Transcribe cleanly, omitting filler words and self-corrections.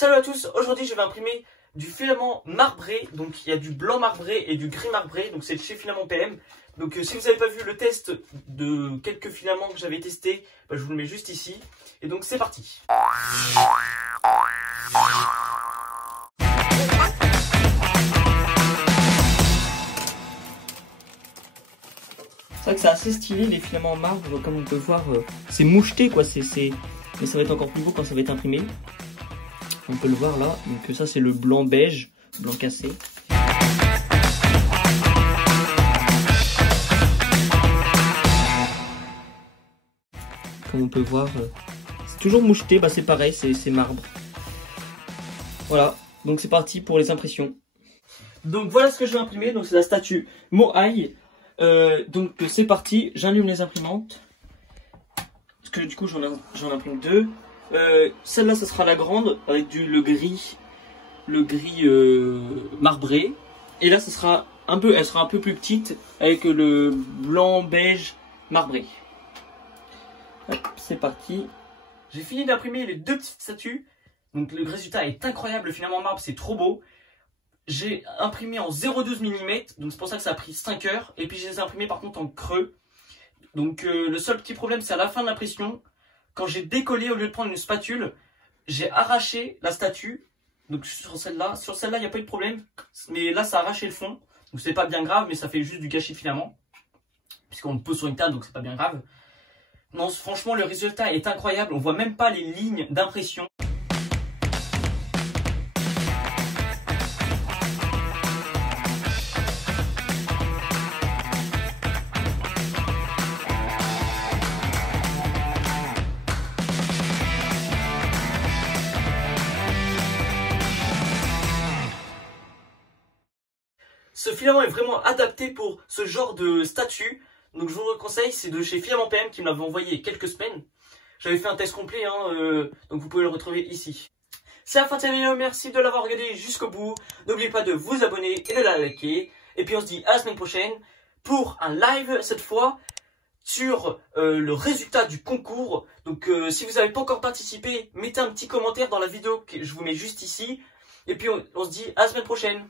Salut à tous, aujourd'hui je vais imprimer du filament marbré, donc il y a du blanc marbré et du gris marbré, donc c'est de chez Filament PM. Donc si vous n'avez pas vu le test de quelques filaments que j'avais testé, je vous le mets juste ici. Et donc c'est parti. C'est vrai que c'est assez stylé les filaments en marbre, comme on peut voir, c'est moucheté quoi, mais ça va être encore plus beau quand ça va être imprimé. On peut le voir là, donc ça c'est le blanc beige, blanc cassé. Comme on peut voir, c'est toujours moucheté, c'est pareil, c'est marbre. Voilà, donc c'est parti pour les impressions. Donc voilà ce que je vais imprimer, donc c'est la statue Moai. Donc c'est parti, j'allume les imprimantes. Parce que du coup j'en imprime deux. Celle-là, ça sera la grande avec le gris marbré. Et là, elle sera un peu plus petite avec le blanc beige marbré. C'est parti. J'ai fini d'imprimer les deux petites statues. Donc le résultat est incroyable. Le filament marbre, c'est trop beau. J'ai imprimé en 0,12 mm. Donc c'est pour ça que ça a pris 5 heures. Et puis je les ai imprimés par contre en creux. Donc le seul petit problème, c'est à la fin de l'impression. Quand j'ai décollé, au lieu de prendre une spatule, j'ai arraché la statue. Donc sur celle-là, il n'y a pas eu de problème. Mais là, ça a arraché le fond. Donc c'est pas bien grave, mais ça fait juste du gâchis de filament. Puisqu'on le pose sur une table, donc c'est pas bien grave. Non, franchement, le résultat est incroyable. On voit même pas les lignes d'impression. Ce filament est vraiment adapté pour ce genre de statue. Donc je vous le conseille, c'est de chez Filament PM qui me l'avait envoyé il y a quelques semaines. J'avais fait un test complet, donc vous pouvez le retrouver ici. C'est la fin de cette vidéo, merci de l'avoir regardé jusqu'au bout. N'oubliez pas de vous abonner et de la liker. Et puis on se dit à la semaine prochaine pour un live cette fois sur le résultat du concours. Donc si vous n'avez pas encore participé, mettez un petit commentaire dans la vidéo que je vous mets juste ici. Et puis on se dit à la semaine prochaine.